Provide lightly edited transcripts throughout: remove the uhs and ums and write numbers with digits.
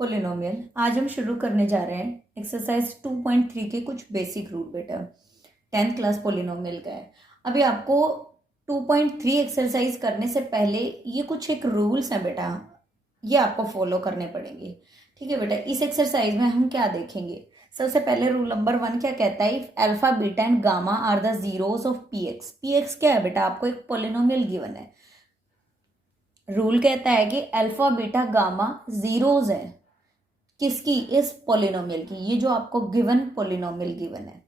Polynomial. आज हम शुरू करने जा रहे हैं एक्सरसाइज 2.3 के कुछ बेसिक रूल बेटा। 10th क्लास पोलिनोमियल का है। अभी आपको 2.3 एक्सरसाइज करने से पहले ये कुछ एक रूल्स हैं बेटा, ये आपको फॉलो करने पड़ेंगे। ठीक है बेटा, इस एक्सरसाइज में हम क्या देखेंगे। सबसे पहले रूल नंबर 1 क्या कहता है, if alpha beta and gamma are the zeros of P X. P X क्या है बेटा, आपको एक पोलिनोमियल गिवन है। रूल कहता है कि अल्फा बीटा गामा जीरोस है किसकी, इस पोलिनोमियल की। ये जो आपको गिवन पोलिनोमियल गिवन है,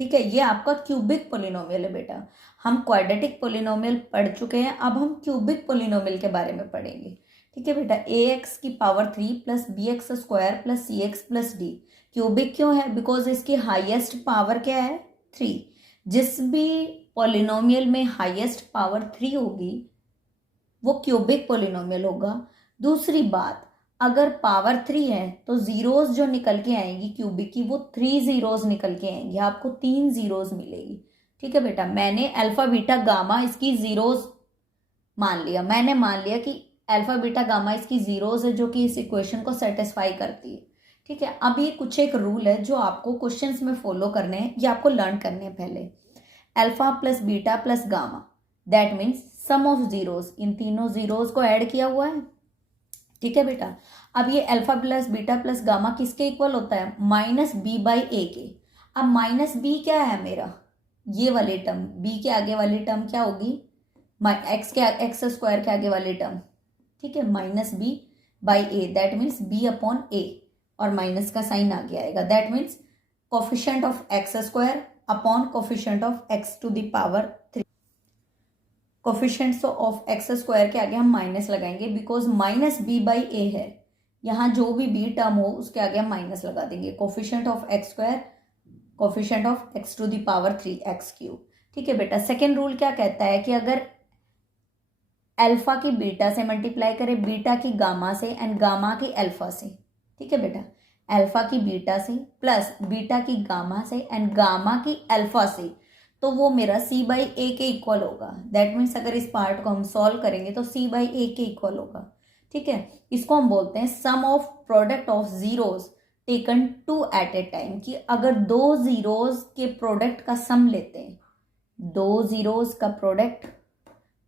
ठीक है, ये आपका क्यूबिक पोलिनोमियल है बेटा। हम क्वाड्रेटिक पोलिनोमियल पढ़ चुके हैं, अब हम क्यूबिक पोलिनोमियल के बारे में पढ़ेंगे। ठीक है बेटा, ए एक्स की power 3 plus b x square plus c x plus d. Cubic क्यों है, बिकॉज इसकी हाईएस्ट पावर क्या है, 3। जिस भी पोलिनोमियल में हाईएस्ट पावर 3 होगी वो क्यूबिक पोलिनोमियल होगा। दूसरी बात, अगर पावर 3 है तो जीरोस जो निकल के आएंगी क्यूबिक की, वो 3 जीरोस निकल के आएंगी, आपको 3 जीरोस मिलेगी। ठीक है बेटा, मैंने अल्फा बीटा गामा इसकी जीरोस मान लिया, मैंने मान लिया कि अल्फा बीटा गामा इसकी जीरोस है, जो कि इस इक्वेशन को सेटिस्फाई करती है। ठीक है, अब ये कुछ एक रूल है जो आपको क्वेश्चंस में फॉलो करने हैं, ये आपको लर्न करने हैं। पहले alpha plus beta plus gamma, that means sum of zeros, इन तीनों जीरोस को ऐड किया हुआ है। ठीक है बेटा, अब ये alpha plus beta plus gamma किसके इक्वल होता है, माइनस बी बाई ए के। अब माइनस बी क्या है मेरा, ये वाली टर्म, बी के आगे वाली टर्म क्या होगी, एक्स स्क्वायर के आगे वाली टर्म। ठीक है, minus b by a, that means b upon a, और माइनस का साइन आगे आएगा, that means coefficient of x square upon coefficient of x to the power 3। Coefficients of x square के आगे हम माइनस लगाएंगे, because minus b by a है, यहाँ जो भी बी टर्म हो उसके आगे हम माइनस लगा देंगे। Coefficient of x square, coefficient of x to the power 3 X cube. ठीक है बेटा, सेकेंड रूल क्या कहता है कि अगर अल्फा की बीटा से मल्टीप्लाई करें, बीटा की गामा से एंड गामा की अल्फा से। ठीक है बेटा, अल्फा की बीटा से प्लस बीटा की गामा से एंड गामा की अल्फा से, तो वो मेरा c बाई ए के इक्वल होगा। दैट मीन्स अगर इस पार्ट को हम सॉल्व करेंगे तो c बाई ए के इक्वल होगा। ठीक है, इसको हम बोलते हैं sum of product of zeros taken two at a time, कि अगर दो जीरोस के प्रोडक्ट का सम लेते हैं, दो जीरोस का प्रोडक्ट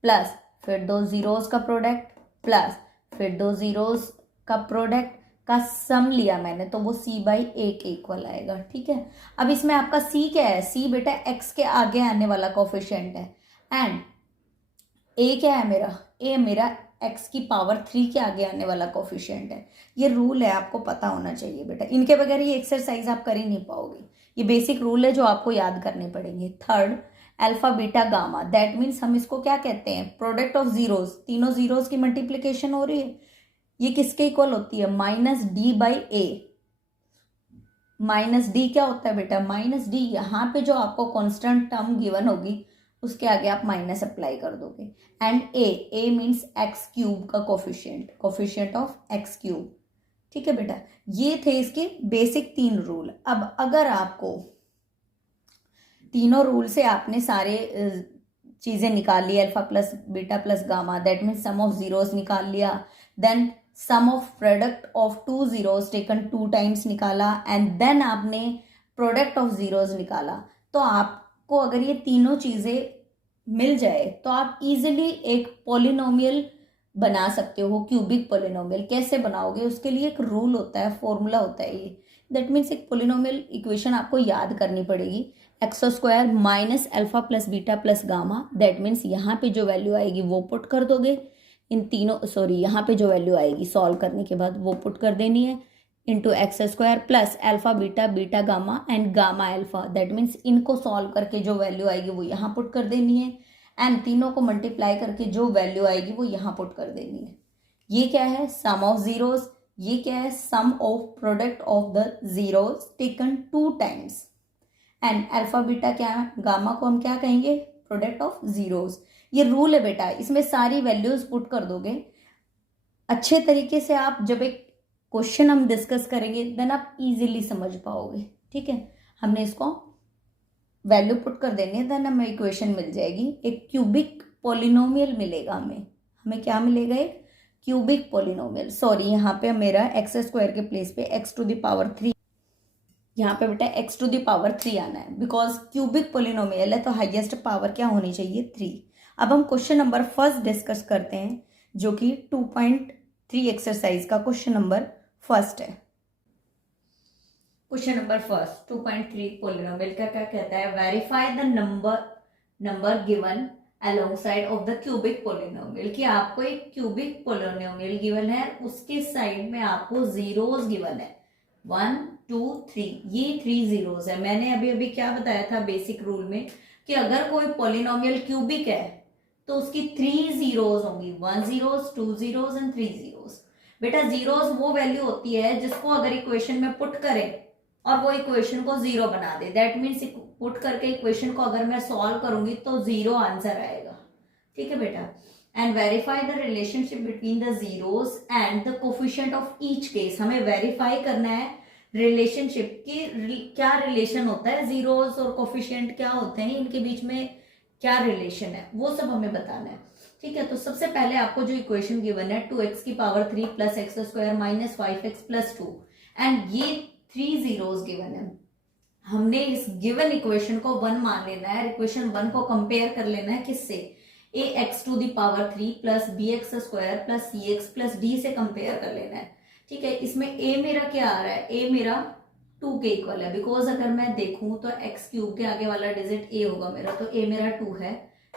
प्लस फिर दो जीरोस का प्रोडक्ट प्लस फिर दो जीरोस का प्रोडक्ट का सम लिया मैंने, तो वो c बाई ए के इक्वल आएगा। ठीक है, अब इसमें आपका c क्या है, c बेटा x के आगे आने वाला कोफिशिएंट है, एंड a क्या है मेरा, a मेरा x की पावर 3 के आगे आने वाला कोफिशिएंट है। ये रूल है, आपको पता होना चाहिए बेटा, इनके बगैर ये एक्सरसाइज आप कर ही नहीं पाओगे। ये बेसिक रूल है जो आपको याद करने पड़ेंगे। Third, alpha beta gamma, that means हम इसको क्या कहते हैं, प्रोडक्ट ऑफ जीरोस, तीनों जीरोस की मल्टीप्लीकेशन हो रही है, ये किसके इक्वल होती है, minus D by A. Minus D क्या होता है बेटा, माइनस डी, यहाँ पे जो आपको कांस्टेंट टर्म गिवन होगी उसके आगे आप माइनस अप्लाई कर दोगे, and a means x cube का coefficient, coefficient of x cube. ठीक है बेटा, ये थे इसके बेसिक 3 रूल। अब अगर आपको तीनों रूल से आपने सारे चीजें निकाल ली, alpha plus beta plus gamma, that means sum of zeros निकाल लिया, then sum of product of 2 zeros taken 2 times निकाला, एंड देन आपने प्रोडक्ट ऑफ जीरोस निकाला, तो आपको अगर ये तीनों चीजें मिल जाए तो आप इजीली एक पोलिनोमियल बना सकते हो, क्यूबिक पोलिनोमियल। कैसे बनाओगे, उसके लिए एक रूल होता है, फॉर्मूला होता है ये, दैट मीन्स एक पोलिनोमियल इक्वेशन आपको याद करनी पड़ेगी, x square minus alpha plus beta plus gamma, that means यहाँ पे जो वैल्यू आएगी वो पुट कर दोगे, इन तीनों यहाँ पे जो वैल्यू आएगी सॉल्व करने के बाद वो पुट कर देनी है, into x square plus alpha beta beta gamma and gamma alpha, that means इनको सॉल्व करके जो वैल्यू आएगी वो यहाँ पुट कर देनी है, एंड तीनों को मल्टीप्लाई करके जो वैल्यू आएगी वो यहाँ पुट कर देनी है। ये क्या है, सम ऑफ जीरोस, ये क्या है, sum of product of the zeros taken 2 times, and alpha beta क्या है, गामा को हम क्या कहेंगे, प्रोडक्ट ऑफ जीरोस। ये रूल है बेटा, इसमें सारी वैल्यूज पुट कर दोगे अच्छे तरीके से। आप जब एक क्वेश्चन हम डिस्कस करेंगे देन आप इजीली समझ पाओगे। ठीक है, हमने इसको वैल्यू पुट कर देनी है, देन हमें इक्वेशन मिल जाएगी, एक क्यूबिक पोलिनोमियल मिलेगा। हमें क्या मिलेगा, एक क्यूबिक पोलिनोमियल, सॉरी यहाँ पे मेरा एक्स स्क्वायर के प्लेस पे एक्स टू द पावर 3, यहाँ पे बेटा एक्स टू द पावर 3 आना है, बिकॉज क्यूबिक पोलिनोमियल है तो हाईएस्ट पावर क्या होनी चाहिए 3। अब हम क्वेश्चन नंबर फर्स्ट डिस्कस करते हैं, जो कि 2.3 एक्सरसाइज का क्वेश्चन नंबर फर्स्ट है। क्वेश्चन नंबर फर्स्ट 2.3 पोलिनोमियल का क्या कहता है, verify the number given alongside of the cubic polynomial, कि आपको एक क्यूबिक पोलिनोमियल गिवन है, उसके साइड में आपको जीरोस गिवन है 1 2 3, ये 3 जीरोस है। मैंने अभी अभी क्या बताया था बेसिक रूल में कि अगर कोई पोलिनोमियल क्यूबिक है तो उसकी 3 जीरोस होंगी, 1 जीरोस 2 जीरोस एंड 3 जीरोस। बेटा जीरोस वो वैल्यू होती है जिसको अगर इक्वेशन में पुट करें और वो इक्वेशन को जीरो बना दे, दैट मीन्स पुट करके इक्वेशन को अगर मैं सॉल्व करूंगी तो जीरो आंसर आएगा। ठीक है बेटा, and verify the relationship between the zeros and the coefficient of each case. हमें वेरीफाई करना है रिलेशनशिप की क्या रिलेशन होता है, जीरोस और कोफिशिएंट क्या होते हैं, इनके बीच में क्या रिलेशन है, वो सब हमें बताना है। ठीक है, तो सबसे पहले आपको जो इक्वेशन गिवन है 2x की power 3 plus x square minus 5x plus 2, and ये 3 जीरोस गिवन है। हमने इस गिवन इक्वेशन को 1 मान लेना है, इक्वेशन 1 को कंपेयर कर लेना है किससे, a x to the power 3 plus b x square plus c x plus d से कंपेयर कर लेना है। ठीक है, इसमें ए मेरा क्या आ रहा है, ए मेरा 2 के इक्वल है, बिकॉज अगर मैं देखूं तो एक्स क्यूब के आगे वाला डिजिट ए होगा मेरा, तो ए मेरा 2 है,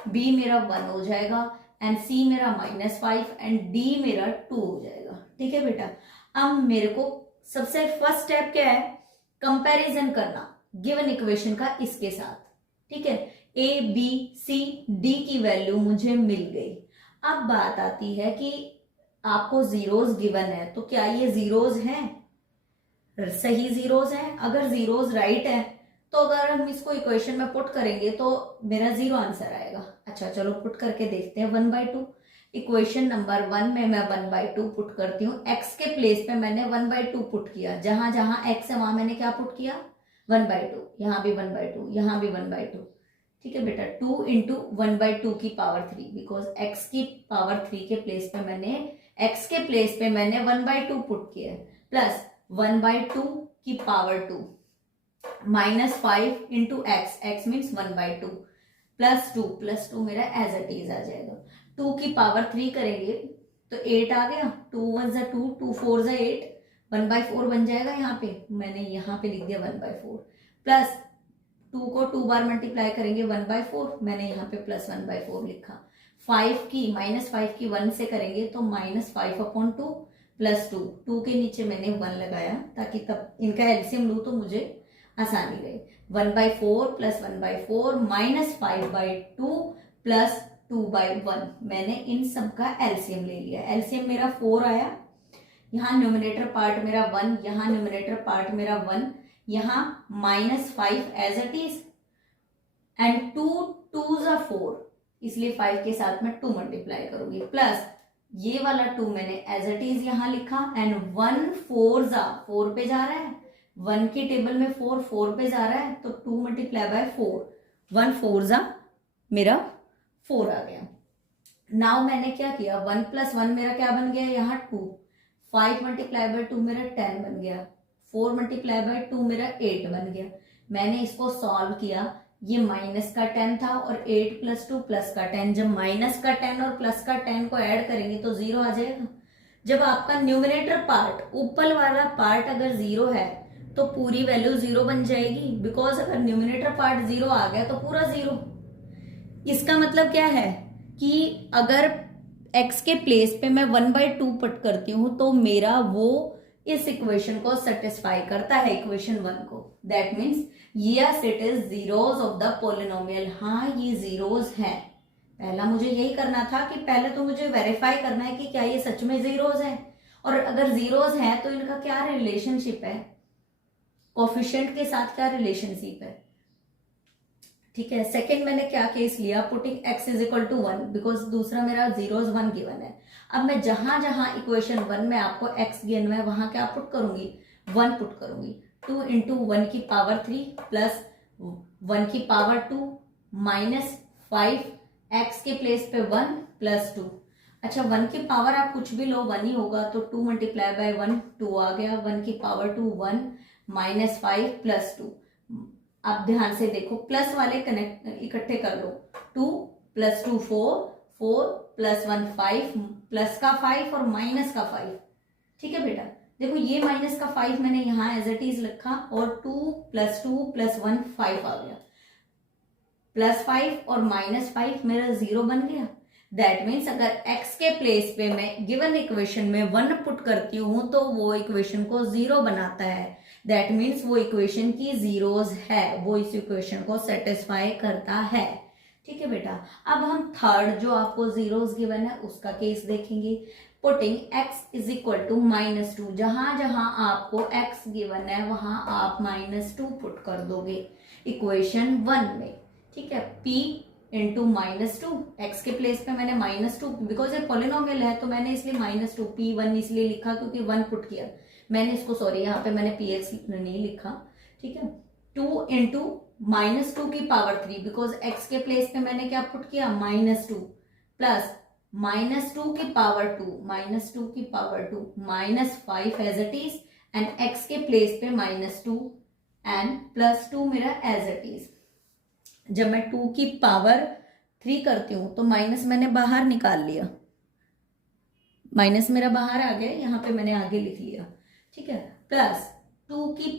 बी मेरा 1 हो जाएगा एंड सी मेरा -5 एंड डी मेरा 2 हो जाएगा। ठीक है बेटा, अब मेरे को सबसे फर्स्ट स्टेप क्या है, कंपैरिजन करना गिवन इक्वेशन का इसके साथ। ठीक है, ए बी सी डी की वैल्यू मुझे मिल गई। अब बात आती है कि आपको जीरोस गिवन है, तो क्या ये जीरोस हैं, सही जीरोस हैं? अगर जीरोस राइट है तो अगर हम इसको इक्वेशन में पुट करेंगे तो मेरा 0 आंसर आएगा। अच्छा चलो पुट करके देखते हैं। 1/2 इक्वेशन नंबर 1 में मैं 1/2 पुट करती हूँ, एक्स के प्लेस पे मैंने 1/2 पुट किया, जहां जहां एक्स है वहां मैंने क्या पुट किया 1/2, यहाँ भी 1/2, यहाँ भी 1/2। ठीक है बेटा, 2 इंटू 1/2 की पावर 3, बिकॉज एक्स की पावर 3 के प्लेस पे मैंने एक्स के प्लेस पे मैंने 1/2 पुट किया, प्लस 1/2 की power 2 -5 into x, x means 1/2 plus two मेरा एज इट इज आ जाएगा। 2 की पावर 3 करेंगे तो 8 आ गया, 2 1 ज़ा 2, 2 4 ज़ा 8, 1/4 बन जाएगा। यहाँ पे मैंने यहाँ पे लिख दिया 1/4, प्लस 2 को 2 बार मल्टीप्लाई करेंगे 1/4, मैंने यहाँ पे प्लस 1/4 लिखा। 5 की -5 की 1 से करेंगे तो -5/2 प्लस 2, 2 के नीचे मैंने 1 लगाया ताकि तब इनका एलसीएम लूँ तो मुझे आसानी रहे। 1/4 प्लस 1/4 -5/2 प्लस 2/1, मैंने इन सब का एलसीएम ले लिया। एलसीएम मेरा 4 आया, यहाँ न्यूमरेटर पार्ट मेरा 1, यहाँ न्यूमरेटर पार्ट मेरा 1, यहाँ -5 एज इट इज एंड 2 2 ज़ा 4, इसलिए 5 के साथ में 2 मल्टीप्लाई करूंगी, प्लस ये वाला 2 मैंने एज इट इज यहाँ लिखा एंड 1 4 ज़ा 4 पे जा रहा है, 1 की टेबल में 4 4 पे जा रहा है तो 2 मल्टीप्लाई बाय 4, 1 4 ज़ा मेरा 4 आ गया। नाउ मैंने क्या किया, 1 + 1 मेरा क्या बन गया यहाँ 2, 5 मल्टीप्लाई बाय 2 मेरा 10 बन गया, 4 मल्टीप्लाई बाय 2 मेरा 8 बन गया। मैंने इसको सॉल्व किया, ये माइनस का 10 था और 8 + 2 प्लस का 10, जब माइनस का 10 और प्लस का 10 को ऐड करेंगे तो 0 आ जाएगा। जब आपका न्यूमरेटर पार्ट ऊपर वाला पार्ट अगर 0 है तो पूरी वैल्यू 0 बन जाएगी, बिकॉज अगर न्यूमरेटर पार्ट 0 आ गया तो पूरा 0। इसका मतलब क्या है कि अगर x के प्लेस पे मैं 1/2 पुट करती हूँ तो मेरा वो इस इक्वेशन को सेटिस्फाई करता है, इक्वेशन 1 को। That means yes it is zeros of the polynomial, हाँ ये जीरोस है। पहला मुझे यही करना था कि पहले तो मुझे वेरीफाई करना है कि क्या ये सच में जीरोस है, और अगर जीरोस है तो इनका क्या रिलेशनशिप है, कोफिशिएंट के साथ क्या रिलेशनशिप है। ठीक है, सेकंड मैंने क्या केस लिया, पुटिंग x = 1, बिकॉज दूसरा मेरा 0 1 गिवन है। अब मैं जहां जहां इक्वेशन 1 में आपको x गिवन है वहां क्या पुट करूंगी, 1 पुट करूंगी। 2 इंटू 1 की पावर 3 प्लस 1 की पावर 2 -5, x के प्लेस पे 1 प्लस 2। अच्छा 1 की पावर आप कुछ भी लो 1 ही होगा, तो 2 मल्टीप्लाई बाय 1 2 आ गया, 1 की पावर 2 1 -5 प्लस 2। आप ध्यान से देखो, प्लस वाले कनेक्ट इकट्ठे कर लो, 2 प्लस 2 4, 4 प्लस 1 5, प्लस का 5 और माइनस का 5। ठीक है बेटा, देखो ये माइनस का 5 मैंने यहाँ एज इट इज लिखा, और 2 प्लस 2 प्लस 1 5 आ गया, प्लस 5 और माइनस 5 मेरा 0 बन गया। दैट मीन्स अगर x के प्लेस पे मैं गिवन इक्वेशन में 1 पुट करती हूं तो वो इक्वेशन को 0 बनाता है। दैट मीन्स वो इक्वेशन की जीरोस है, वो इस इक्वेशन को सेटिस्फाई करता है। ठीक है बेटा, अब हम थर्ड जो आपको जीरोस गिवन है उसका केस देखेंगे। Putting x is equal to -2, जहां जहां आपको x गिवन है वहां आप -2 पुट कर दोगे इक्वेशन 1 में। ठीक है, p इंटू -2, एक्स के प्लेस पे मैंने -2, बिकॉज ये पॉलिनोमियल है तो मैंने इसलिए -2 p1 इसलिए लिखा क्योंकि 1 पुट किया मैंने इसको, सॉरी यहाँ पे मैंने px नहीं लिखा। ठीक है, 2 इंटू -2 की पावर 3, बिकॉज x के प्लेस पे मैंने क्या पुट किया -2, प्लस -2 की पावर 2, -2 की power 2, -5 as it is, and x के प्लेस पे -2 एंड प्लस 2 मेरा एज इट इज। जब मैं 2 की पावर 3 करती हूं तो माइनस मैंने बाहर निकाल लिया, माइनस मेरा बाहर आ गया, यहां पे मैंने आगे लिख लिया। ठीक है, प्लस 2 की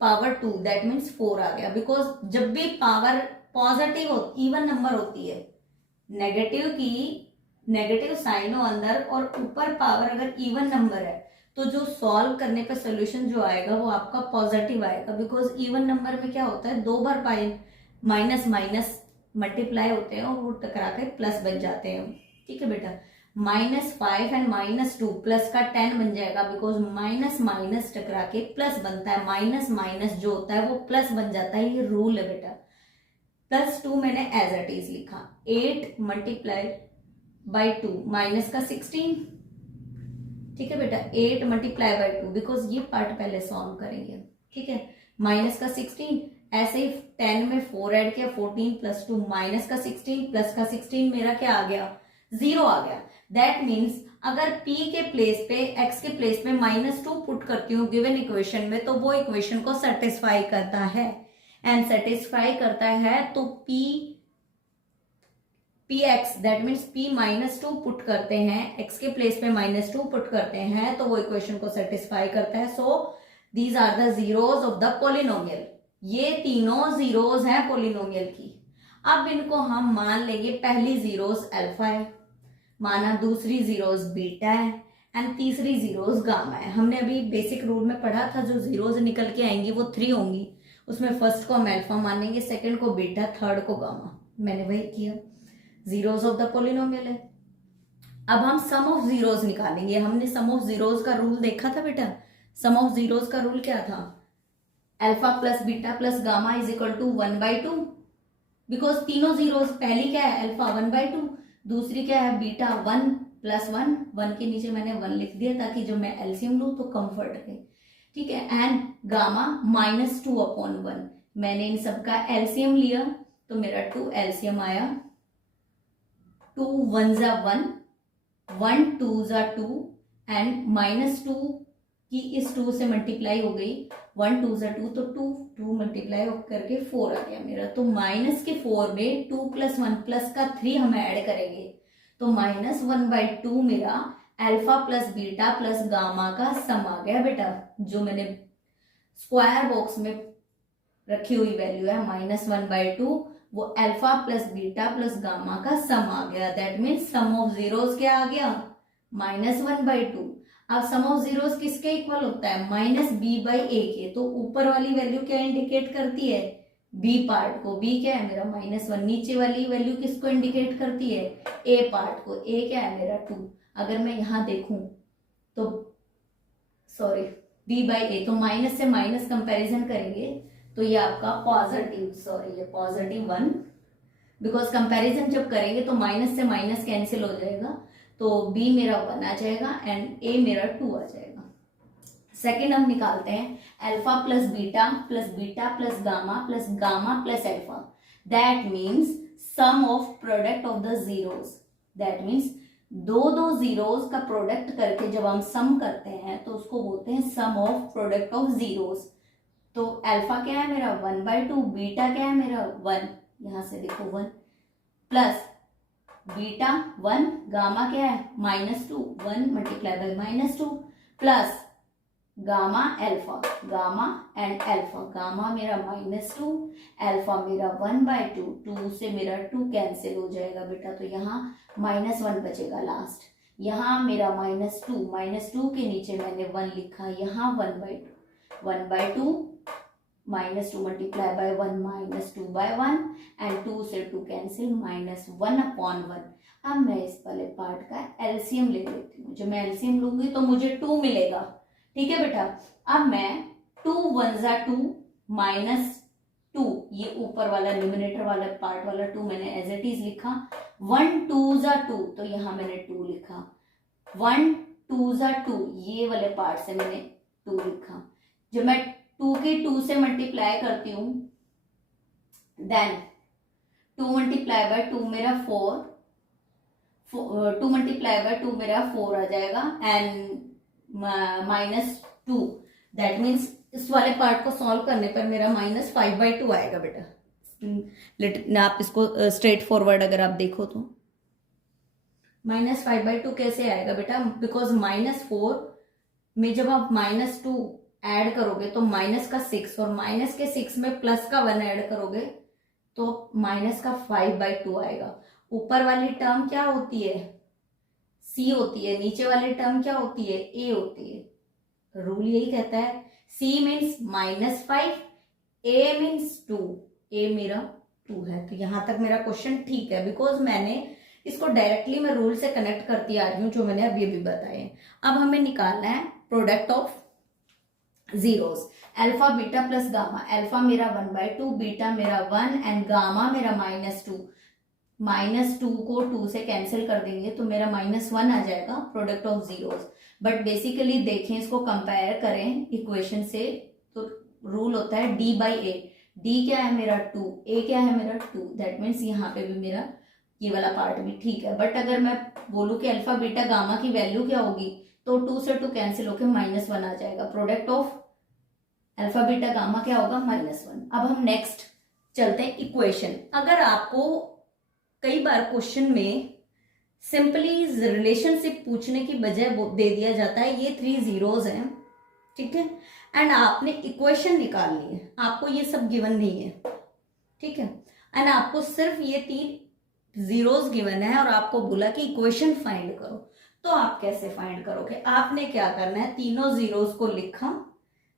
पावर 2 दैट मीन्स 4 आ गया, बिकॉज जब भी पावर पॉजिटिव इवन नंबर होती है, नेगेटिव की नेगेटिव साइन हो अंदर और ऊपर पावर अगर इवन नंबर है तो जो सॉल्व करने पे सोल्यूशन जो आएगा वो आपका पॉजिटिव आएगा, बिकॉज इवन नंबर में क्या होता है, 2 बार माइनस माइनस मल्टीप्लाई होते हैं और वो टकरा के प्लस बन जाते हैं। ठीक है बेटा, -5 एंड -2 प्लस का 10 बन जाएगा, बिकॉज माइनस माइनस टकरा के प्लस बनता है, माइनस माइनस जो होता है वो प्लस बन जाता है, ये रूल है बेटा। प्लस 2 मैंने एज इट इज लिखा, 8 मल्टीप्लाई बाई 2 माइनस का 16। ठीक है बेटा, 8 मल्टीप्लाई बाई 2, बिकॉज ये पार्ट पहले सॉल्व करेंगे। ठीक है, माइनस का 16, ऐसे ही 10 में 4 ऐड किया, 14 प्लस 2 माइनस का 16 प्लस का 16 मेरा क्या आ गया, 0 आ गया। दैट मीन्स अगर p के प्लेस पे x के प्लेस पे -2 पुट करती हूँ गिवन इक्वेशन में तो वो इक्वेशन को सेटिस्फाई करता है, एंड सेटिस्फाई करता है तो px that means p -2 put करते हैं, x के प्लेस पे -2 पुट करते हैं तो वो इक्वेशन को सेटिस्फाई करता है। So these are the zeros of the polynomial, ये तीनों जीरोस हैं पोलिनोमियल की। अब इनको हम मान लेंगे, पहली जीरोस अल्फा है माना, दूसरी जीरोस बीटा है, एंड तीसरी जीरोस गामा है। हमने अभी बेसिक रूल में पढ़ा था जो जीरोस निकल के आएंगी वो 3 होंगी, उसमें फर्स्ट को हम अल्फा मानेंगे, सेकंड को बीटा, थर्ड को गामा। मैंने वही किया, जीरोस ऑफ द पोलिनोमियल है। अब हम सम ऑफ जीरोस निकालेंगे। हमने सम ऑफ जीरोस का रूल देखा था बेटा, सम ऑफ जीरोस का रूल क्या था, alpha plus beta plus gamma is equal to 1/2, because तीनों जीरोस, पहली क्या है अल्फा 1/2, दूसरी क्या है बीटा 1 + 1, 1 के नीचे मैंने 1 लिख दिया ताकि जब मैं एलसीएम लूं तो कंफर्ट रहे। ठीक है, एंड गामा -2/1, मैंने इन सबका एलसीएम लिया तो मेरा 2 एलसीएम आया, 2 1 ज़ा 1, 1 2 ज़ा 2, एंड -2 की इस 2 से मल्टीप्लाई हो गई, 1 2 ज़ा 2 तो 2 मल्टीप्लाई करके 4 आ गया मेरा। तो माइनस के 4 में 2 + 1 प्लस का 3 हम ऐड करेंगे तो -1/2 मेरा alpha plus beta plus gamma का सम आ गया बेटा, जो मैंने स्क्वायर बॉक्स में रखी हुई वैल्यू है -1/2, वो alpha plus beta plus gamma का सम आ गया। That means sum of zeros क्या आ गया, -1/2। अब सम ऑफ जीरोस किसके इक्वल होता है, -b/a के, तो ऊपर वाली वैल्यू क्या इंडिकेट करती है, b पार्ट को, b क्या है मेरा -1, नीचे वाली वैल्यू किसको इंडिकेट करती है, a पार्ट को, a क्या है मेरा 2। अगर मैं यहां देखूं तो सॉरी b/a, तो माइनस से माइनस कंपैरिजन करेंगे तो ये आपका पॉजिटिव, सॉरी ये +1, बिकॉज कंपैरिजन जब करेंगे तो माइनस से माइनस कैंसिल हो जाएगा, तो b मेरा 1 आ जाएगा एंड a मेरा 2 आ जाएगा। सेकेंड हम निकालते हैं alpha plus beta plus gamma plus alpha, that means sum of product of the zeros, that means दो दो जीरोस का प्रोडक्ट करके जब हम सम करते हैं तो उसको बोलते हैं sum of product of zeros. तो अल्फा क्या है मेरा 1/2, बीटा क्या है मेरा 1, यहां से देखो 1, प्लस बीटा 1, गामा क्या है -2, 1 multiply by -2, plus gamma alpha, gamma and alpha, gamma मेरा -2, एल्फा मेरा 1/2, 2 से मेरा 2 कैंसिल हो जाएगा बेटा, तो यहाँ -1 बचेगा लास्ट। यहाँ मेरा -2 के नीचे मैंने 1 लिखा, यहाँ 1/2 -2 मल्टीप्लाई बाय 1 -2/1 एंड 2 से 2 कैंसिल, -1/1। अब मैं इस वाले पार्ट का एलसीएम ले लेती हूँ। जब मैं एलसीएम लूंगी तो मुझे 2 मिलेगा, ठीक है बेटा। अब मैं 2 1 जा 2 -2, ये ऊपर वाला न्यूमरेटर वाला पार्ट वाला 2 मैंने एज इट इज लिखा, 1 2 जा 2, तो यहां मैंने 2 लिखा, 1 2 जा 2, ये वाले पार्ट से मैंने 2 लिखा। जब मैं 2 के 2 से मल्टीप्लाई करती हूं, देन 2 मल्टीप्लाई बाय 2 मेरा 4, 2 मल्टीप्लाई बाय 2 मेरा 4 आ जाएगा एंड -2, दैट मीन्स इस वाले पार्ट को सॉल्व करने पर मेरा -5/2 आएगा बेटा। आप इसको स्ट्रेट फॉरवर्ड अगर आप देखो तो -5/2 कैसे आएगा बेटा, बिकॉज -4 में जब आप -2 ऐड करोगे तो माइनस का 6 और माइनस के 6 में प्लस का 1 ऐड करोगे तो माइनस का 5/2 आएगा। ऊपर वाली टर्म क्या होती है, सी होती है, नीचे वाली टर्म क्या होती है, ए होती है। रूल यही कहता है सी मीन्स -5, ए मीन्स 2, ए मेरा 2 है। तो यहां तक मेरा क्वेश्चन ठीक है, बिकॉज मैंने इसको डायरेक्टली मैं रूल से कनेक्ट करती आ रही हूं जो मैंने अभी अभी बताए। अब हमें निकालना है product of zeros, alpha beta plus gamma. Alpha मेरा 1/2, बीटा मेरा 1 एंड गामा मेरा -2। -2 को 2 से कैंसिल कर देंगे तो मेरा -1 आ जाएगा product of zeros. But basically देखें, इसको कंपेयर करें इक्वेशन से, तो रूल होता है D/A। D क्या है मेरा 2, A क्या है मेरा 2, दैट मीन्स यहाँ पे भी मेरा ये वाला पार्ट भी ठीक है। बट अगर मैं बोलूं कि अल्फा बीटा गामा की वैल्यू क्या होगी, तो 2 से 2 कैंसिल होकर -1 आ जाएगा। Product of alpha beta gamma क्या होगा, -1। अब हम नेक्स्ट चलते हैं इक्वेशन। अगर आपको कई बार क्वेश्चन में सिंपली रिलेशनशिप पूछने की बजाय दे दिया जाता है ये 3 जीरोस हैं, ठीक है, एंड आपने इक्वेशन निकालनी है, आपको ये सब गिवन नहीं है, ठीक है, एंड आपको सिर्फ ये 3 जीरोस गिवन है और आपको बोला कि इक्वेशन फाइंड करो। तो आप कैसे फाइंड करोगे, आपने क्या करना है, तीनों जीरोस को लिखा,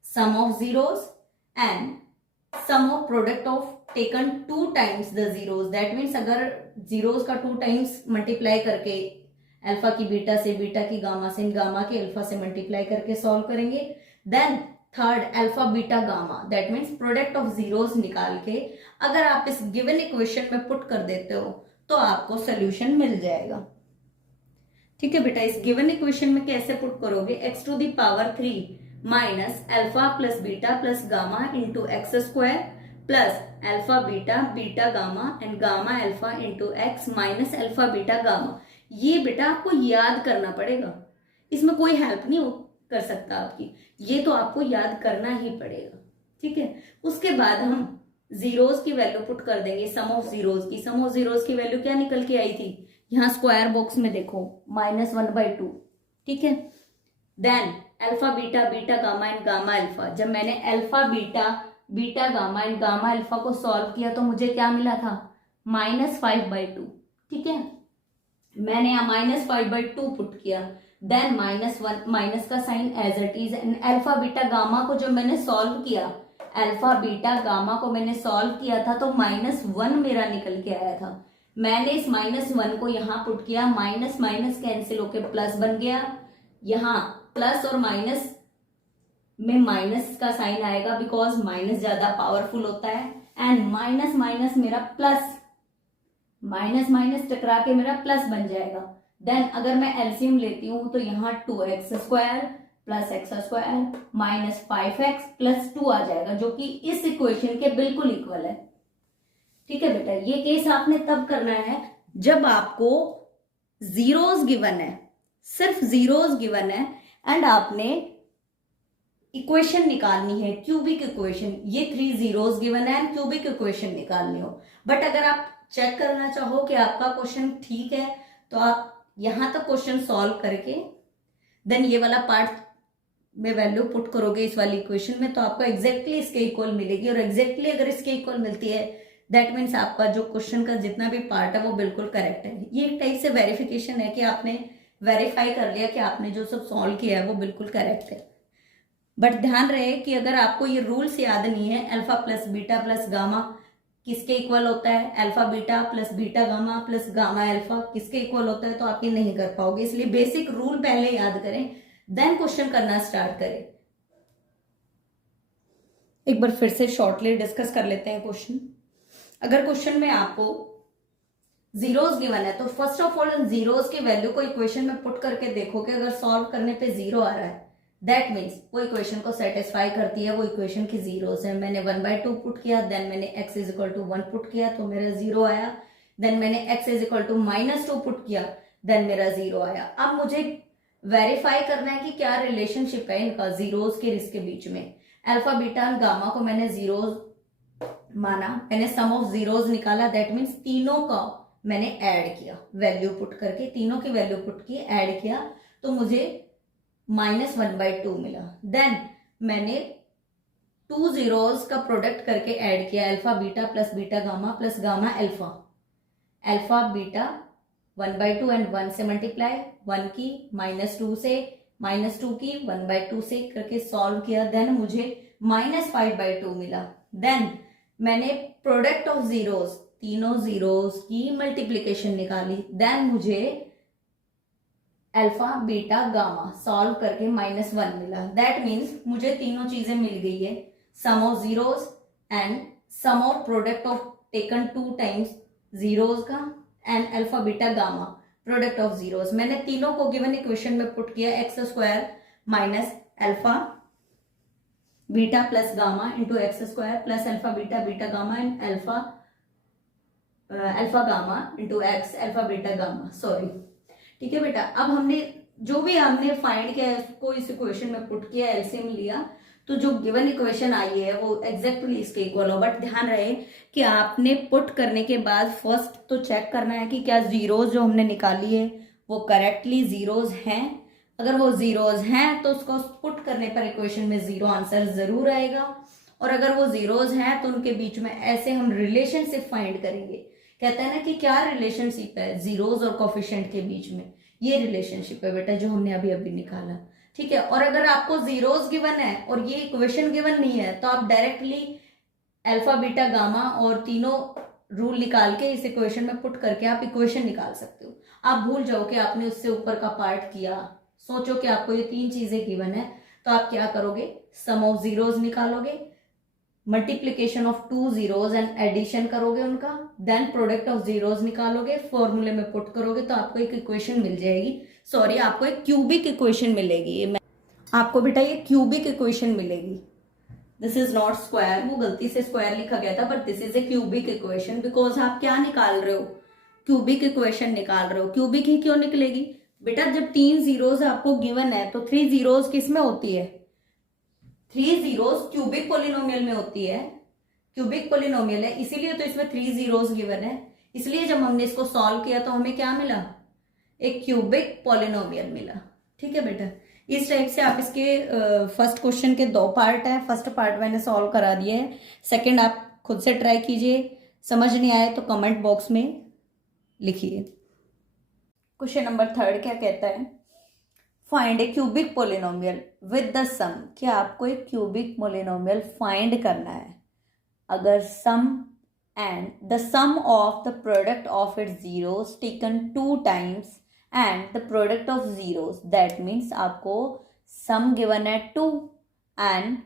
sum of zeros and sum of product of taken 2 times the zeros, that means अगर जीरोस का 2 टाइम्स मल्टीप्लाई करके अल्फा की बीटा से, बीटा की गामा से, गामा के अल्फा से मल्टीप्लाई करके सॉल्व करेंगे। Then third alpha beta gamma, that means product of zeros निकाल के अगर आप इस गिवन इक्वेशन में पुट कर देते हो तो आपको सोल्यूशन मिल जाएगा, ठीक है बेटा। इस गिवन इक्वेशन में कैसे पुट करोगे, x⁻³ minus alpha plus beta plus gamma into x² plus alpha beta, beta gamma and gamma alpha into x minus alpha beta gamma. ये बेटा आपको याद करना पड़ेगा, इसमें कोई हेल्प नहीं कर सकता आपकी, ये तो आपको याद करना ही पड़ेगा, ठीक है। उसके बाद हम जीरोस की वैल्यू पुट कर देंगे, सम ऑफ जीरोस की। सम ऑफ जीरोस की वैल्यू क्या निकल के आई थी, यहाँ स्क्वायर बॉक्स में देखो -1/2, ठीक है। Then alpha beta, beta gamma and gamma alpha. जब मैंने alpha beta, beta gamma and gamma alpha को सॉल्व किया तो मुझे क्या मिला था, -5/2, ठीक है। मैंने यहाँ -5/2 पुट किया, देन -1 माइनस का sign as it is, and alpha beta gamma को जब मैंने सॉल्व किया, अल्फा बीटा गामा को मैंने सॉल्व किया था तो -1 मेरा निकल के आया था। मैंने इस -1 को यहाँ पुट किया, माइनस माइनस कैंसिल होके प्लस बन गया, यहाँ प्लस और माइनस में माइनस का साइन आएगा बिकॉज माइनस ज्यादा पावरफुल होता है, एंड माइनस माइनस मेरा प्लस, माइनस माइनस टकरा के मेरा प्लस बन जाएगा। देन अगर मैं एलसीएम लेती हूं तो यहाँ 2x² plus x² minus 5x plus 2 आ जाएगा, जो कि इस इक्वेशन के बिल्कुल इक्वल है, ठीक है बेटा। ये केस आपने तब करना है जब आपको जीरोस गिवन है, सिर्फ जीरोस गिवन है एंड आपने इक्वेशन निकालनी है, क्यूबिक इक्वेशन। ये 3 जीरोस गिवन है एंड क्यूबिक इक्वेशन निकालनी हो। बट अगर आप चेक करना चाहो कि आपका क्वेश्चन ठीक है तो आप यहां तक क्वेश्चन सॉल्व करके देन ये वाला पार्ट में वैल्यू पुट करोगे इस वाली इक्वेशन में, तो आपको एग्जैक्टली इसके इक्वल मिलेगी। और एग्जैक्टली अगर इसके इक्वल मिलती है दैट मीन्स आपका जो क्वेश्चन का जितना भी पार्ट है वो बिल्कुल करेक्ट है। ये एक टाइप से वेरिफिकेशन है कि आपने वेरीफाई कर लिया कि आपने जो सब सॉल्व किया है वो बिल्कुल करेक्ट है। बट ध्यान रहे कि अगर आपको ये रूल्स याद नहीं है, alpha plus beta plus gamma किसके इक्वल होता है, alpha beta plus beta gamma plus gamma alpha किसके इक्वल होता है, तो आप ये नहीं कर पाओगे। इसलिए बेसिक रूल पहले याद करें देन क्वेश्चन करना स्टार्ट करें। एक बार फिर से शॉर्टली डिस्कस कर लेते हैं क्वेश्चन। अगर क्वेश्चन में आपको जीरोस गिवन है तो first of all in zeros की वैल्यू को इक्वेशन में पुट करके देखो कि अगर सॉल्व करने पे जीरो आ रहा है दैट मीन्स वो इक्वेशन को सेटिस्फाई करती है, वो इक्वेशन की जीरोस है। मैंने 1/2 पुट किया, देन मैंने x is equal to 1 put किया तो मेरा जीरो आया। देन मैंने x is equal to -2 put किया, देन मेरा जीरो आया। अब मुझे वेरीफाई करना है कि क्या रिलेशनशिप है इनका जीरोस के रिस्क के बीच में। अल्फा बीटा और गामा को मैंने जीरोस माना, मैंने सम ऑफ जीरोस निकाला, दैट मीन्स तीनों का मैंने ऐड किया, वैल्यू पुट करके तीनों की वैल्यू पुट की ऐड किया तो मुझे -1/2 मिला। देन मैंने 2 जीरोस का प्रोडक्ट करके ऐड किया, alpha beta plus beta gamma plus gamma alpha. Alpha beta 1/2 and 1 से मल्टीप्लाई, 1 की -2 से, -2 की 1/2 से करके सॉल्व किया, देन मुझे -5/2 मिला। देन मैंने प्रोडक्ट ऑफ जीरोस, तीनों जीरोस की मल्टीप्लीकेशन निकाली, देन मुझे अल्फा बीटा गामा सॉल्व करके -1 मिला। दैट मीन्स मुझे तीनों चीजें मिल गई है, sum of zeros and sum of product of taken 2 times zeros का and alpha beta gamma product of zeros. मैंने तीनों को गिवन इक्वेशन में पुट किया, x² minus alpha beta plus gamma into x² plus alpha beta beta gamma and alpha gamma into x alpha beta gamma, sorry. ठीक है बेटा, अब हमने जो भी हमने फाइंड किया है उसको इस इक्वेशन में पुट किया, एलसीएम लिया, तो जो गिवन इक्वेशन आई है वो एग्जैक्टली इसके इक्वल हो। बट ध्यान रहे कि आपने पुट करने के बाद फर्स्ट तो चेक करना है कि क्या जीरोस जो हमने निकाली है वो करेक्टली जीरोस हैं। अगर वो जीरोस हैं तो उसको पुट करने पर इक्वेशन में जीरो आंसर जरूर आएगा, और अगर वो जीरोस हैं तो उनके बीच में ऐसे हम रिलेशनशिप फाइंड करेंगे। कहते हैं ना कि क्या रिलेशनशिप है जीरोस और कोफिशिएंट के बीच में, ये रिलेशनशिप है बेटा जो हमने अभी अभी निकाला। ठीक है, और अगर आपको जीरोस गिवन है और ये इक्वेशन गिवन नहीं है तो आप डायरेक्टली अल्फा बीटा गामा और तीनों रूल निकाल के इस इक्वेशन में पुट करके आप इक्वेशन निकाल सकते हो। आप भूल जाओ कि आपने उससे ऊपर का पार्ट किया, सोचो कि आपको ये 3 चीजें गिवन है तो आप क्या करोगे, सम ऑफ जीरोस निकालोगे, multiplication of 2 zeros and addition करोगे उनका, देन प्रोडक्ट ऑफ जीरोस निकालोगे, फॉर्मूले में पुट करोगे तो आपको एक इक्वेशन मिल जाएगी। सॉरी, आपको एक क्यूबिक इक्वेशन मिलेगी। आपको बेटा ये क्यूबिक इक्वेशन मिलेगी। दिस इज नॉट स्क्वायर, वो गलती से स्क्वायर लिखा गया था, but this is a cubic equation because आप क्या निकाल रहे हो, क्यूबिक इक्वेशन निकाल रहे हो। क्यूबिक ही क्यों निकलेगी बेटा, जब 3 जीरोस आपको गिवन है तो 3 जीरोस किस में होती है, 3 जीरोस क्यूबिक पॉलिनोमियल में होती है। क्यूबिक पॉलिनोमियल है इसीलिए तो इसमें 3 जीरोस गिवन है, इसलिए जब हमने इसको सॉल्व किया तो हमें क्या मिला, एक क्यूबिक पॉलिनोमियल मिला। ठीक है बेटा, इस टाइप से आप इसके फर्स्ट क्वेश्चन के 2 पार्ट है, फर्स्ट पार्ट मैंने सॉल्व करा दिया है, सेकंड आप खुद से ट्राई कीजिए, समझ नहीं आए तो कमेंट बॉक्स में लिखिए। क्वेश्चन नंबर 3 क्या कहता है, find a cubic polynomial with the sum. क्या आपको एक क्यूबिक पोलिनोमियल फाइंड करना है, अगर sum and the sum of the product of its zeros taken 2 times and the product of zeros, that means आपको सम गिवन है 2 and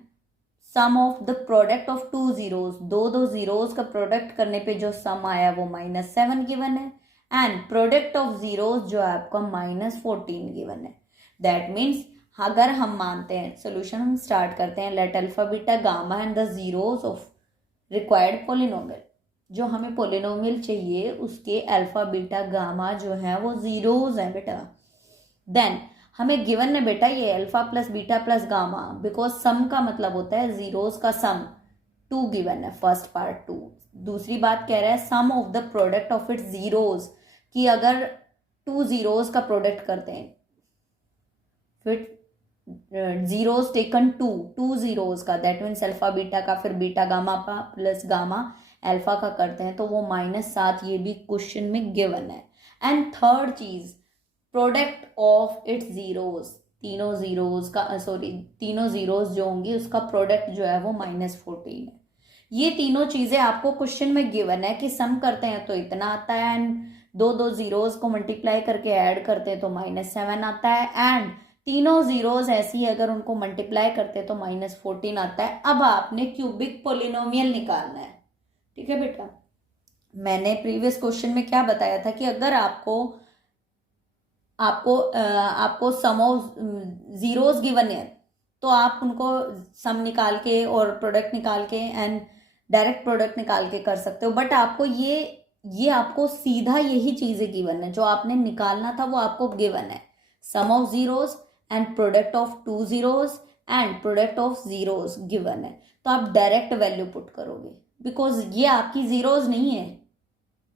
sum of the product of 2 zeros, दो zeros का product करने पे जो सम आया वो -7 गिवन है, एंड प्रोडक्ट ऑफ जीरोस जो है आपका -14 गिवन है। दैट मीन्स अगर हम मानते हैं, सोल्यूशन हम स्टार्ट करते हैं, let alpha beta gamma and the zeros of required polynomial, जो हमें पोलिनोमियल चाहिए उसके अल्फा बीटा गामा जो है वो जीरोज हैं बेटा। देन हमें गिवन है बेटा ये alpha plus beta plus gamma, because sum का मतलब होता है जीरोज का सम। 2 गिवन है फर्स्ट पार्ट 2। दूसरी बात कह रहा है sum of the product of its zeros, कि अगर 2 जीरोज का प्रोडक्ट करते हैं, फिर जीरोज टेकन 2 जीरोज का, दैट मीन्स अल्फा बीटा का, फिर बीटा गामा का प्लस गामा अल्फा का करते हैं तो वो -7, ये भी क्वेश्चन में गिवन है। एंड थर्ड चीज प्रोडक्ट ऑफ इट्स जीरोज, तीनों जीरोज का तीनों जीरोज जो होंगी उसका प्रोडक्ट जो है वो -14 है। ये तीनों चीजें आपको क्वेश्चन में गिवन है कि सम करते हैं तो इतना आता है, एंड दो जीरोज को मल्टीप्लाई करके ऐड करते हैं तो -7 आता है, एंड तीनों जीरोज ऐसी है अगर उनको मल्टीप्लाई करते हैं तो -14 आता है। अब आपने क्यूबिक पोलिनोमियल निकालना है, ठीक है बेटा। मैंने प्रीवियस क्वेश्चन में क्या बताया था कि अगर आपको सम ऑफ जीरोज गिवन है तो आप उनको सम निकाल के और प्रोडक्ट निकाल के एंड डायरेक्ट प्रोडक्ट निकाल के कर सकते हो, बट आपको ये आपको सीधा यही चीजें गिवन है, जो आपने निकालना था वो आपको गिवन है, sum of zeros and product of 2 zeros and product of zeros given है। तो आप डायरेक्ट वैल्यू पुट करोगे, बिकॉज ये आपकी जीरोज नहीं है,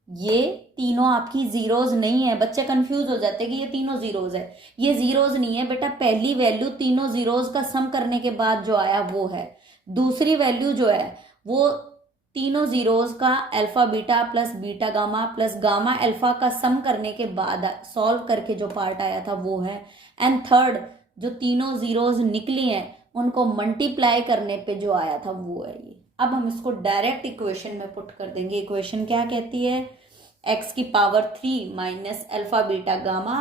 ये तीनों आपकी जीरोज नहीं है। बच्चे कंफ्यूज हो जाते हैं कि ये तीनों जीरोज है, ये जीरोज नहीं है बेटा। पहली वैल्यू तीनों जीरोज का सम करने के बाद जो आया वो है, दूसरी वैल्यू जो है वो तीनों जीरोज का alpha beta plus beta gamma plus gamma alpha का सम करने के बाद सॉल्व करके जो पार्ट आया था वो है, एंड थर्ड जो तीनों जीरोज निकली हैं उनको मल्टीप्लाई करने पे जो आया था वो है ये। अब हम इसको डायरेक्ट इक्वेशन में पुट कर देंगे। इक्वेशन क्या कहती है, x की power 3 minus alpha beta gamma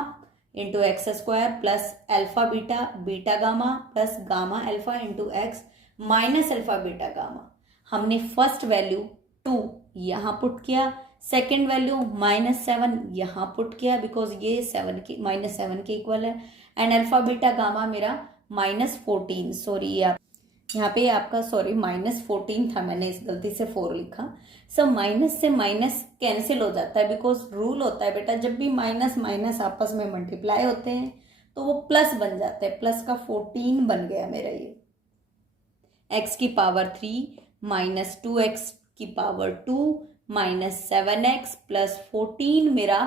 into x square plus alpha beta beta gamma plus gamma alpha into x minus alpha beta gamma. हमने फर्स्ट वैल्यू 2 यहाँ पुट किया, सेकेंड वैल्यू -7 यहाँ पुट किया, बिकॉज ये -7 के इक्वल है, and alpha beta gamma मेरा -14, sorry यहाँ पे आपका -14 था, मैंने इस गलती से 4 लिखा। सो माइनस से माइनस कैंसिल हो जाता है, बिकॉज रूल होता है बेटा जब भी माइनस माइनस आपस में मल्टीप्लाई होते हैं तो वो प्लस बन जाते हैं। प्लस का 14 बन गया मेरा ये, x की पावर 3 माइनस 2x की पावर 2 माइनस 7x प्लस 14 मेरा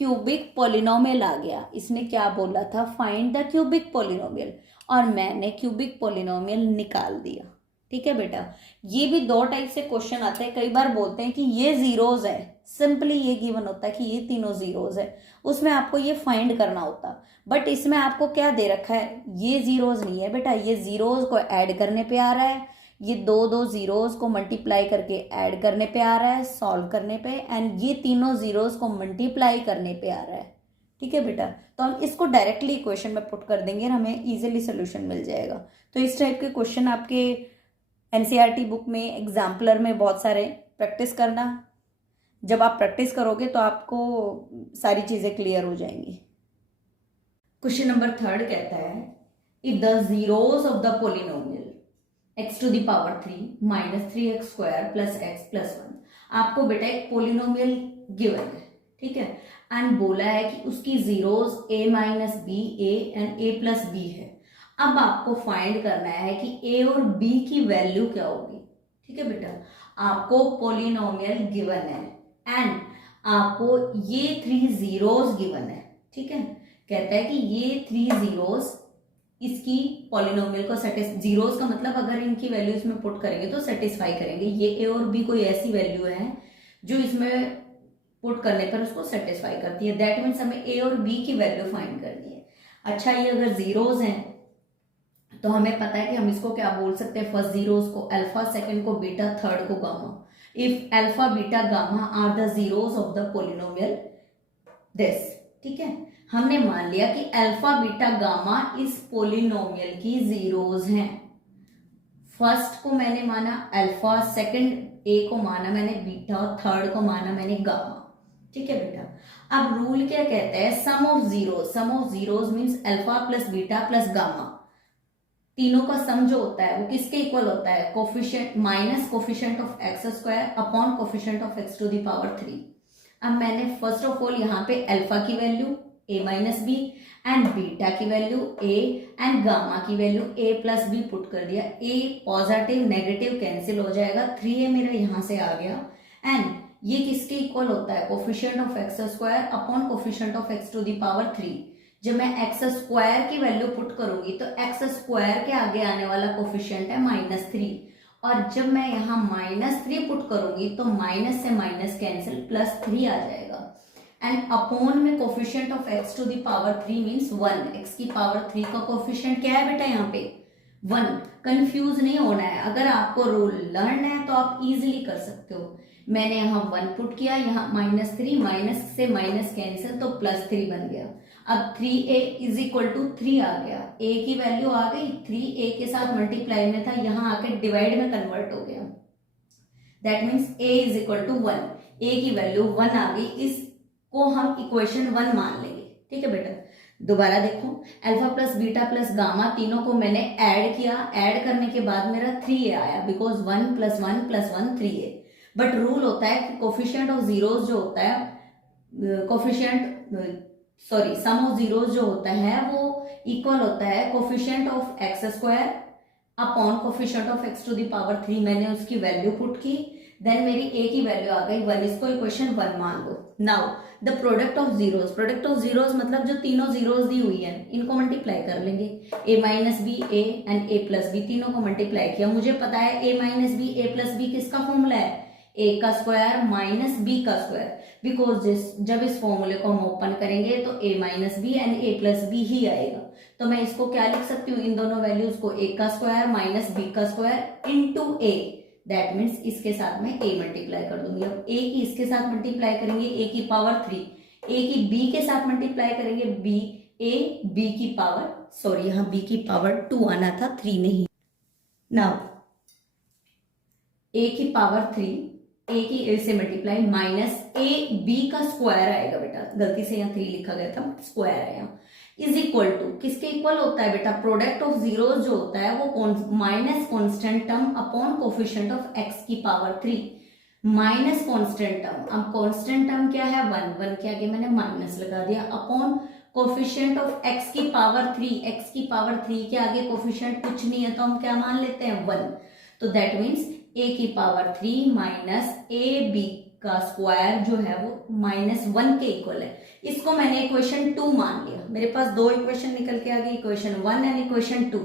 क्यूबिक पोलिनोमियल आ गया। इसने क्या बोला था, फाइंड द क्यूबिक पोलिनोमियल, और मैंने क्यूबिक पोलिनोमियल निकाल दिया। ठीक है बेटा, ये भी 2 टाइप से क्वेश्चन आते हैं। कई बार बोलते हैं कि ये जीरोज है, सिंपली ये गिवन होता है कि ये तीनों जीरोज है, उसमें आपको ये फाइंड करना होता। बट इसमें आपको क्या दे रखा है, ये जीरोज नहीं है बेटा, ये जीरोज को ऐड करने पे आ रहा है, ये दो जीरोज को मल्टीप्लाई करके ऐड करने पे आ रहा है सॉल्व करने पे, एंड ये तीनों जीरोज को मल्टीप्लाई करने पे आ रहा है। ठीक है बेटा, तो हम इसको डायरेक्टली इक्वेशन में पुट कर देंगे और हमें इजीली सोल्यूशन मिल जाएगा। तो इस टाइप के क्वेश्चन आपके एनसीईआरटी बुक में एग्जाम्पलर में बहुत सारे, प्रैक्टिस करना। जब आप प्रैक्टिस करोगे तो आपको सारी चीजें क्लियर हो जाएंगी। क्वेश्चन नंबर 3 कहता है, if the zeros of the polynomial x to the power 3 minus 3x square plus x plus 1, आपको बेटा एक पोलिनोमियल गिवन है, ठीक है, एंड बोला है कि उसकी zeros a minus B A and a plus B है। अब आपको फाइंड करना है कि a और b की वैल्यू क्या होगी। ठीक है बेटा, आपको पोलिनोमियल गिवन है एंड आपको ये 3 जीरोज गिवन है। ठीक है, कहता है कि ये 3 जीरोज इसकी पॉलिनोमियल को जीरोज का मतलब अगर इनकी वैल्यू इसमें पुट करेंगे तो सेटिस्फाई करेंगे। ये ए और बी कोई ऐसी वैल्यू है जो इसमें पुट करने पर उसको सेटिस्फाई करती है, दैट मीन्स हमें ए और बी की वैल्यू फाइंड करनी है। अच्छा, ये अगर जीरोज हैं तो हमें पता है कि हम इसको क्या बोल सकते हैं, फर्स्ट जीरोज को अल्फा, सेकंड को बीटा, थर्ड को gamma. If alpha beta gamma are the zeros of the polynomial this. ठीक है, हमने मान लिया कि अल्फा बीटा गामा इस पोलिनोमियल की जीरोज हैं। फर्स्ट को मैंने माना अल्फा, सेकंड ए को माना मैंने बीटा, थर्ड को माना मैंने गामा। ठीक है बेटा, अब रूल क्या कहता है, sum of zeros means alpha plus beta plus gamma, तीनों का सम जो होता है वो किसके इक्वल होता है, coefficient minus coefficient of x square upon coefficient of x to the power 3। अब मैंने फर्स्ट ऑफ ऑल यहाँ पे अल्फा की value a minus B and beta की वैल्यू a एंड गामा की value a plus B put कर दिया। a positive negative cancel हो जाएगा, 3a मेरा यहाँ से आ गया एंड ये किसके इक्वल होता है, coefficient of x square upon coefficient of x to the power 3। जब मैं एक्स स्क्वायर की वैल्यू पुट करूंगी तो एक्स स्क्वायर के आगे आने वाला कोफिशिएंट है -3 और जब मैं यहाँ -3 पुट करूंगी तो माइनस से माइनस कैंसिल +3 आ जाएगा एंड अपॉन में coefficient of x to the power 3 means 1। X की पावर 3 का कोफिशिएंट क्या है बेटा यहाँ पे 1। कंफ्यूज नहीं होना है, अगर आपको रूल लर्न है तो आप इजीली कर सकते हो। मैंने यहाँ 1 पुट किया, यहाँ -3 माइनस से माइनस कैंसिल तो +3 बन गया। अब 3a इज इक्वल टू 3 आ गया, a की वैल्यू आ गई, 3a के साथ मल्टीप्लाई में था, यहाँ आके डिवाइड में कन्वर्ट हो गया। That means a is equal to 1, a की वैल्यू 1 आ गई, इसको हम इक्वेशन 1 मान लेंगे। ठीक है बेटा, दोबारा देखो, alpha plus beta plus gamma तीनों को मैंने ऐड किया, ऐड करने के बाद मेरा 3a आया बिकॉज 1 + 1 + 1 3a। बट रूल होता है कि कोफिशिएंट ऑफ जीरोस जो होता है, सम ऑफ जीरोस जो होता है वो इक्वल होता है coefficient of x square upon coefficient of x to the power 3। मैंने उसकी वैल्यू पुट की, देन मेरी a की वैल्यू आ गई 1, इसको इक्वेशन 1 मान लो। Now the product of zeros मतलब जो तीनों जीरोस दी हुई है इनको मल्टीप्लाई कर लेंगे, a minus B A and a plus b, तीनों को मल्टीप्लाई किया। मुझे पता है a minus B a plus b किसका फॉर्मूला है, a का स्क्वायर माइनस b का स्क्वायर, बिकॉज जब इस फॉर्मूले को हम ओपन करेंगे तो a minus B and a plus b ही आएगा। तो मैं इसको क्या लिख सकती हूँ, इन दोनों वैल्यूज को a का स्क्वायर माइनस b का square into a। That means इसके साथ में a मल्टीप्लाई कर दूंगी। अब a की इसके साथ मल्टीप्लाई करेंगे a की पावर 3, a की b के साथ मल्टीप्लाई करेंगे b की पावर यहाँ b की पावर 2 आना था, 3 नहीं। नाउ a की पावर 3, a की a से मल्टीप्लाई माइनस a b का स्क्वायर आएगा बेटा, गलती से यहाँ 3 लिखा गया था, स्क्वायर आया, इज इक्वल टू किसके इक्वल होता है बेटा, प्रोडक्ट ऑफ जीरोस जो होता है वो minus constant term upon coefficient of x की पावर 3 माइनस कॉन्स्टेंट टर्म। अब कॉन्स्टेंट टर्म क्या है 1 के आगे मैंने माइनस लगा दिया अपॉन कोफिशिएंट ऑफ x की पावर 3। x की पावर 3 के आगे कोफिशिएंट कुछ नहीं है तो हम क्या मान लेते हैं 1। तो दैट मीन्स a की पावर 3 माइनस a b का स्क्वायर जो है वो -1 के इक्वल है। इसको मैंने इक्वेशन 2 मान लिया। मेरे पास 2 इक्वेशन निकल के आ गई, इक्वेशन 1 एंड इक्वेशन 2।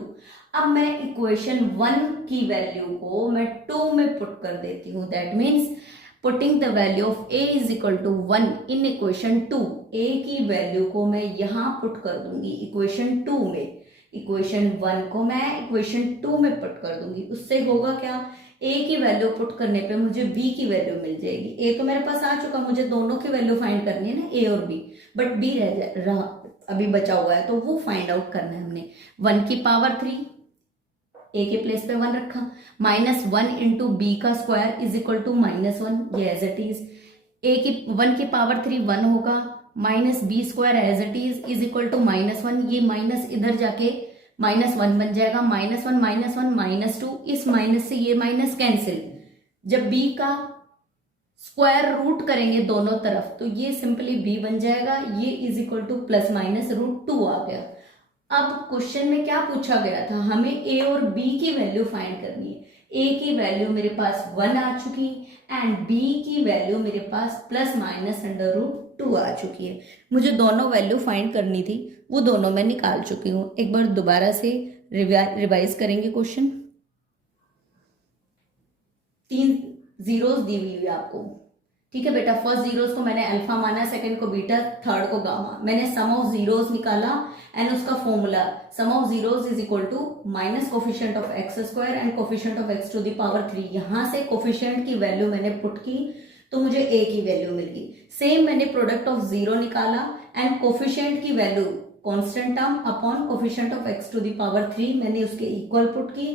अब मैं इक्वेशन 1 की वैल्यू को मैं 2 में पुट कर देती हूँ। That means putting the value of a is equal to 1 in equation 2। a की वैल्यू को मैं यहाँ पुट कर दूंगी इक्वेशन 2 में, इक्वेशन 1 को मैं इक्वेशन 2 में पुट कर दूंगी। उससे होगा क्या, a की वैल्यू पुट करने पे मुझे b की वैल्यू मिल जाएगी। a तो मेरे पास आ चुका, मुझे दोनों की वैल्यू फाइंड करनी है ना, a और b, बट b रहा अभी बचा हुआ है तो वो फाइंड आउट करना है हमने। 1 की पावर 3 a के प्लेस पे 1 रखा, -1 इंटू b का स्क्वायर इज इक्वल टू -1, ये एज इट इज। a की 1 की पावर 3 1 होगा, minus b square as it is equal to -1, ये माइनस इधर जाके -1 बन जाएगा, -1 -2, इस माइनस से ये माइनस कैंसिल। जब b का स्क्वायर रूट करेंगे दोनों तरफ तो ये सिंपली b बन जाएगा, ये इज इक्वल टू +-√2 आ गया। अब क्वेश्चन में क्या पूछा गया था, हमें a और b की वैल्यू फाइंड करनी है। a की वैल्यू मेरे पास 1 आ चुकी एंड b की वैल्यू मेरे पास +-√2 आ चुकी है। मुझे दोनों वैल्यू फाइंड करनी थी, वो दोनों मैं निकाल चुकी हूँ। एक बार दोबारा से रिवाइज करेंगे क्वेश्चन। 3 जीरोस दी हुई है आपको, ठीक है बेटा। फर्स्ट जीरोस को मैंने अल्फा माना, सेकंड को बीटा, थर्ड को गामा। मैंने सम ऑफ जीरोस निकाला एंड उसका formula sum of zeros is equal to minus coefficient of x square and coefficient of x to the power 3। यहां से कोफिशिएंट की वैल्यू मैंने पुट की तो मुझे a की वैल्यू मिल गई। सेम मैंने प्रोडक्ट ऑफ जीरो निकाला एंड कोफिशिएंट की value constant term upon coefficient of x to the power 3 मैंने उसके इक्वल पुट की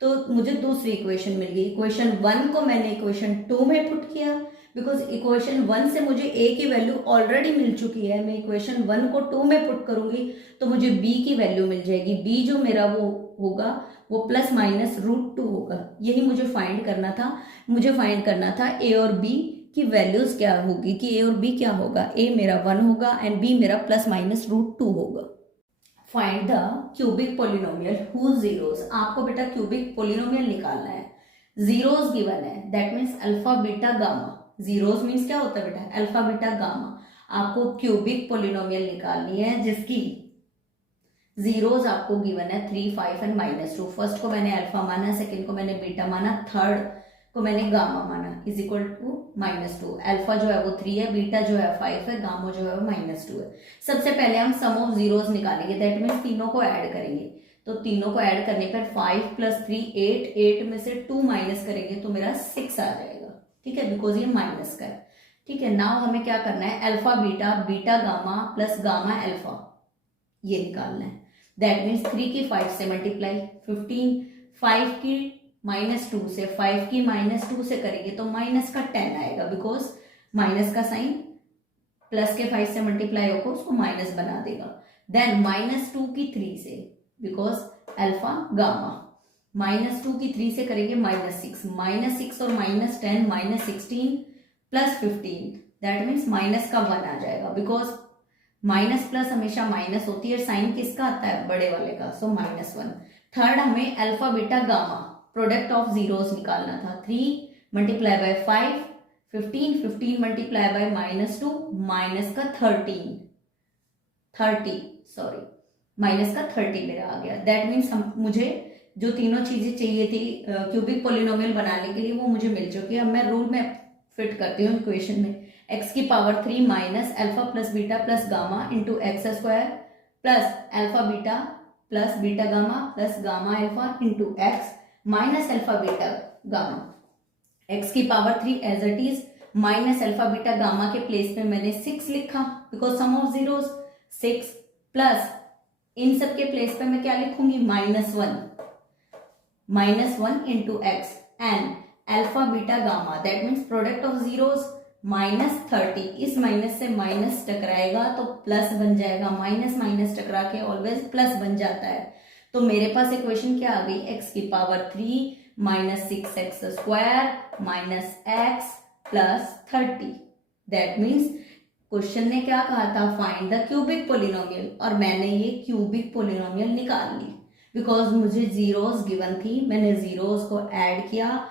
तो मुझे दूसरी इक्वेशन मिल गई। इक्वेशन 1 को मैंने इक्वेशन 2 में पुट किया बिकॉज इक्वेशन 1 से मुझे a की वैल्यू ऑलरेडी मिल चुकी है। मैं इक्वेशन 1 को 2 में पुट करूंगी तो मुझे b की वैल्यू मिल जाएगी। b जो मेरा वो होगा वो प्लस माइनस √2 होगा। यही मुझे फाइंड करना था। मुझे फाइंड करना था ए और बी की वैल्यूज क्या होगी, कि ए और बी क्या होगा। ए मेरा 1 होगा एंड बी मेरा प्लस माइनस √2 होगा। Find the cubic polynomial whose zeros. आपको बेटा क्यूबिक पोलिनोमियल निकालना है। जीरोस गिवन है, that means alpha beta gamma. Zeros means क्या होता है बेटा, अल्फा बीटा गामा। आपको क्यूबिक पोलिनोमियल निकालनी है जिसकी जीरोस आपको गिवन है 3, 5 एंड -2। फर्स्ट को मैंने अल्फा माना, सेकंड को मैंने बीटा माना, थर्ड को मैंने गामा माना, इज इक्वल टू -2। अल्फा जो है वो 3 है, बीटा जो है 5 है, गामा जो है वो -2 है। सबसे पहले हम सम ऑफ जीरोस निकालेंगे, दैट मीन्स तीनों को ऐड करेंगे। तो तीनों को ऐड करने पर 5 + 3 8, 8 में से 2 माइनस करेंगे तो मेरा 6 आ जाएगा। ठीक है, बिकॉज ये माइनस का है। ठीक है, नाउ हमें क्या करना है, alpha beta, beta gamma plus gamma alpha, ये निकालना है। दैट मीन्स 3 की 5 से मल्टीप्लाई, 15, 5 की -2 से, 5 की -2 से करेंगे तो माइनस का 10 आएगा, बिकॉज माइनस का साइन प्लस के 5 से मल्टीप्लाई होकर उसको माइनस बना देगा। देन -2 की 3 से, बिकॉज अल्फा गामा, -2 की 3 से करेंगे -6, -6 और -10 -16 प्लस 15, दैट मीन्स माइनस का 1 आ जाएगा, बिकॉज माइनस प्लस हमेशा माइनस होती है, साइन किसका आता है, बड़े वाले का, सो -1। थर्ड हमें alpha beta gamma product of zeros निकालना था। 3 × 5 15, 15 × -2 माइनस का 30 मेरा आ गया। दैट मीन्स मुझे जो तीनों चीजें चाहिए थी क्यूबिक पोलिनोमियल बनाने के लिए वो मुझे मिल चुकी है। अब मैं रूल में फिट करती हूँ इक्वेशन में, x³ minus alpha plus beta plus gamma into x² plus alpha beta plus beta gamma plus gamma alpha into x minus alpha beta gamma, x³ as it is, minus alpha beta gamma के place में मैंने 6 लिखा because sum of zeros 6, plus इन सब के place पे मैं क्या लिखूंगी, -1 into x and alpha beta gamma, that means product of zeros -30। इस माइनस से माइनस टकराएगा तो प्लस बन जाएगा, माइनस माइनस टकरा के ऑलवेज प्लस बन जाता है। तो मेरे पास इक्वेशन क्या आ गई, x³ minus 6x² minus x plus 30। That means question ने क्या कहा था, फाइंड द क्यूबिक पोलिनोमियल, और मैंने ये क्यूबिक पोलिनोमियल निकाल ली बिकॉज मुझे जीरोस गिवन थी। मैंने जीरोस को ऐड किया,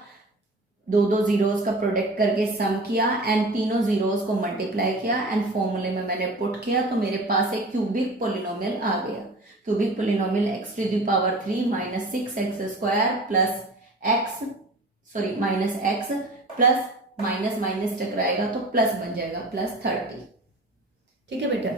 दो जीरोस का प्रोडक्ट करके सम किया एंड तीनों जीरोस को मल्टीप्लाई किया एंड फॉर्मूले में मैंने पुट किया, तो मेरे पास एक क्यूबिक पोलिनोमियल आ गया। Cubic polynomial x³ minus 6x² plus x plus minus minus टकराएगा तो प्लस बन जाएगा, +30। ठीक है बेटा।